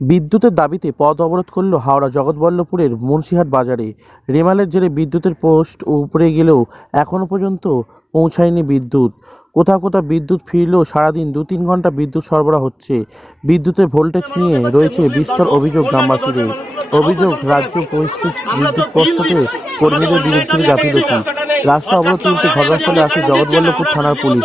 বিদ্যুতের দাবিতে পথ অবরোধ করল হাওড়া জগৎবল্লভপুরের মুন্সিহাট বাজারে। রেমালের জেরে বিদ্যুতের পোস্ট উপরে গেলেও এখনও পর্যন্ত পৌঁছায়নি বিদ্যুৎ। কোথাও কোথাও বিদ্যুৎ ফিরলেও সারাদিন দু তিন ঘণ্টা বিদ্যুৎ সরবরাহ হচ্ছে। বিদ্যুতের ভোল্টেজ নিয়ে রয়েছে বিস্তর অভিযোগ গ্রামবাসীদের। অভিযোগ রাজ্য পরিস্থিতি বিদ্যুৎ পর্ষদের কর্মীদের বিরুদ্ধে গাফিলতি। রাস্তা অবরোধ তুলতে ঘটনাস্থলে আসে জগৎবল্লভপুর থানার পুলিশ।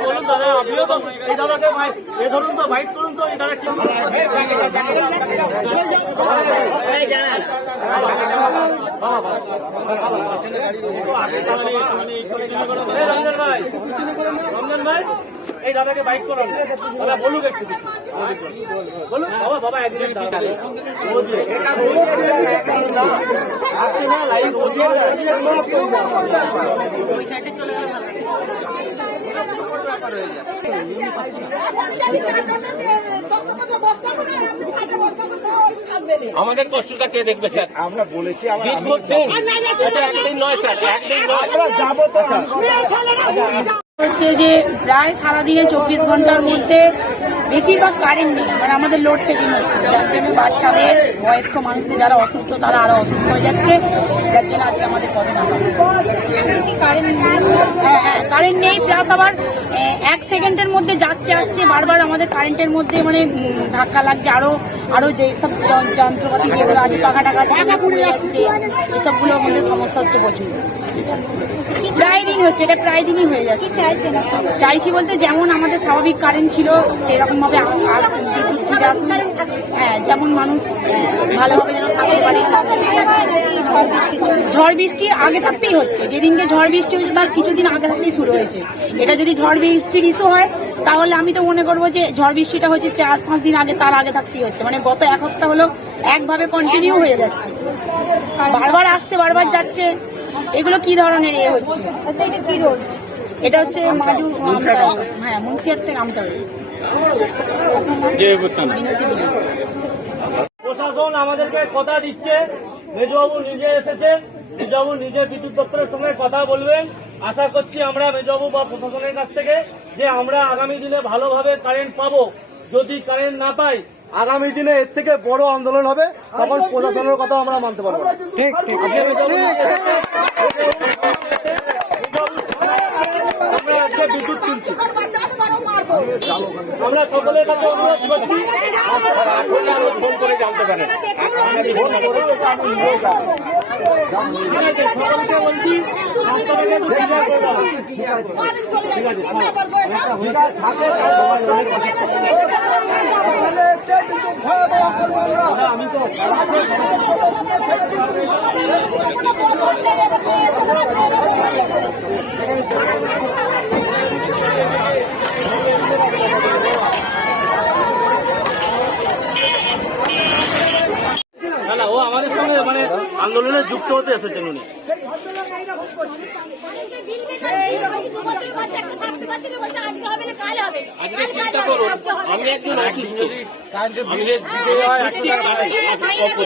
বলুন দাদা এই ধরুন তো বাইট করুন তো এই দাদা কি এই রঞ্জন ভাই রঞ্জন ভাই। এই দাদাকে বাইক করুন দাদা বলুক একটু। বলুন বাবা বাবা এক মিনিট দাঁড়াবে। ও দিয়ে। আসছে না, লাইট ও দিয়ে। আমাদের কষ্টটা কে দেখবে স্যার আমরা বলেছি আচ্ছা একদিন নয় স্যার একদিন নয় যাব তো হচ্ছে যে প্রায় সারাদিনে চব্বিশ ঘণ্টার মধ্যে বেশিরভাগ কারেন্ট নেই মানে আমাদের লোড শেডিং হচ্ছে, যার জন্য বাচ্চাদের, বয়স্ক মানুষদের যারা অসুস্থ, তারা আরও অসুস্থ হয়ে যাচ্ছে, যার জন্য আজকে আমাদের নামা কারেন্ট হ্যাঁ হ্যাঁ কারেন্ট নেই প্লাস আবার এক সেকেন্ডের মধ্যে যাচ্ছে, আসছে, বারবার আমাদের কারেন্টের মধ্যে মানে ধাক্কা লাগছে, আরও আরও যেসব যন- যন্ত্রপাতি যেগুলো আছে, পাখা টাকা আছে পুড়ে যাচ্ছে, এসবগুলোর মধ্যে সমস্যা হচ্ছে প্রচুর। প্রায় দিন হচ্ছে, এটা প্রায় দিনই হয়ে যাচ্ছে। চাইছি বলতে যেমন আমাদের স্বাভাবিক কারেন্ট ছিল সেরকম ভাবে বিদ্যুৎ হ্যাঁ যেমন মানুষ ভালোভাবে যেন থাকতে পারে। ঝড় বৃষ্টি আগে থাকতেই হচ্ছে। যেদিনকে ঝড় বৃষ্টি হয়েছে, তার কিছুদিন আগে থাকতেই শুরু হয়েছে। এটা যদি ঝড় বৃষ্টির ইস্যু হয়, তাহলে আমি তো মনে করব যে ঝড় বৃষ্টিটা হচ্ছে চার পাঁচ দিন আগে, তার আগে থাকতেই হচ্ছে। মানে গত এক সপ্তাহ হলো একভাবে কন্টিনিউ হয়ে যাচ্ছে। বারবার আসছে, বারবার যাচ্ছে। এগুলো কি ধরনের এ হচ্ছে? আচ্ছা এটা কি রোড এটা হচ্ছে মাজু আমতা হ্যাঁ মুন্সিয়ার থেকে। প্রশাসন আমাদেরকে কথা দিচ্ছে। মেজবাবু নিজে এসেছেন। মেজবাবু নিজে বিদ্যুৎ দপ্তরের সঙ্গে কথা বলবেন। আশা করছি আমরা মেজবাবু বা প্রশাসনের কাছ থেকে যে আমরা আগামী দিনে ভালোভাবে কারেন্ট পাবো। যদি কারেন্ট না পাই আগামী দিনে এর থেকে বড় আন্দোলন হবে তখন প্রশাসনের কথা আমরা মানতে পারব ঠিক ঠিক আমরা সকলের কাছে অনুরোধ করছি। ফোন করে জানতে পারেন সকলকে আপনাদেরকে একটু clear করে দেওয়া হোক। না না ও আমাদের সঙ্গে মানে আন্দোলনে যুক্ত হতে এসেছেন উনি। চিন্তা করুন আমি একজন